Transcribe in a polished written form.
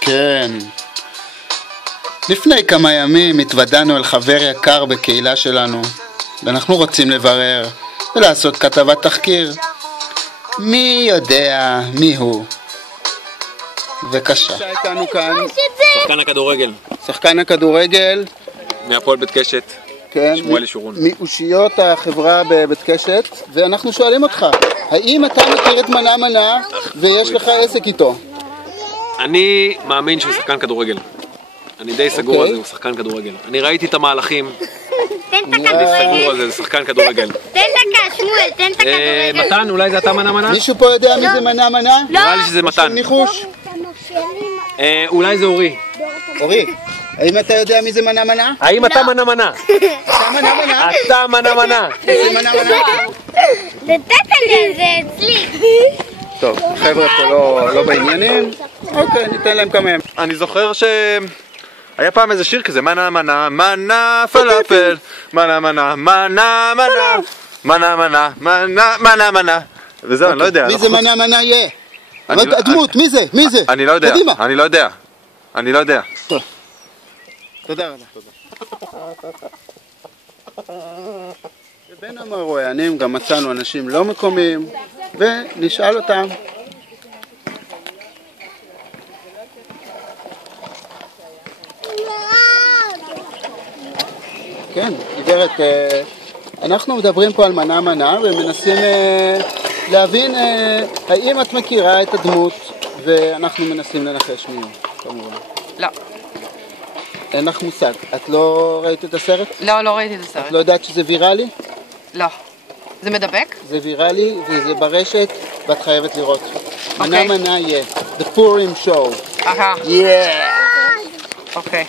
כן. לפני כמה ימים התוודענו אל חבר יקר בקהילה שלנו, ואנחנו רוצים לברר ולעשות כתבת תחקיר. מי יודע מי הוא? וקשה. איתנו כאן שחקן הכדורגל. שחקן הכדורגל מהפועל בית קשת. כן, שמואל ישורון. מאושיות החברה בבית קשת, ואנחנו שואלים אותך, האם אתה מכיר את מנה מנה ויש לך עסק איתו? אני מאמין שהוא שחקן כדורגל. אני די סגור על זה, הוא שחקן כדורגל. אני ראיתי את המהלכים. תן את הכדורגל. סגור על זה, זה שחקן כדורגל. תן דקה, שמואל, תן את הכדורגל. מתן, אולי זה אתה מנה מנה? מישהו פה יודע מי זה מנה מנה? נראה לי שזה מתן. ניחוש? אולי זה אורי. אורי, האם אתה יודע מי זה מנה מנה? האם אתה מנה מנה? אתה מנה מנה? אתה מנה מנה. זה מנה מנה? נתת לי, זה אצלי. טוב, חבר'ה פה לא בעניינים. אוקיי, ניתן להם כמה ימים. אני זוכר שהיה פעם איזה שיר כזה, מנה מנה, מנה פלאפל, מנה מנה, מנה מנה, מנה מנה, מנה מנה מנה. וזהו, אני לא יודע. מי זה מנה מנה יהיה? הדמות, מי זה? מי זה? אני לא יודע, קדימה. אני לא יודע. אני לא יודע. טוב. תודה רבה. ובין המרואיינים גם מצאנו אנשים לא מקומיים, ונשאל אותם. כן, גברת, אנחנו מדברים פה על מנה מנה ומנסים להבין האם את מכירה את הדמות, ואנחנו מנסים לנחש מי הוא, כמובן. לא. אין לך מושג. את לא ראית את הסרט? לא, לא ראיתי את הסרט. את לא יודעת שזה ויראלי? לא. זה מדבק? זה ויראלי וזה ברשת ואת חייבת לראות. מנה אוקיי. מנה יהיה. The Purim Show. אהה. Yeah! אוקיי.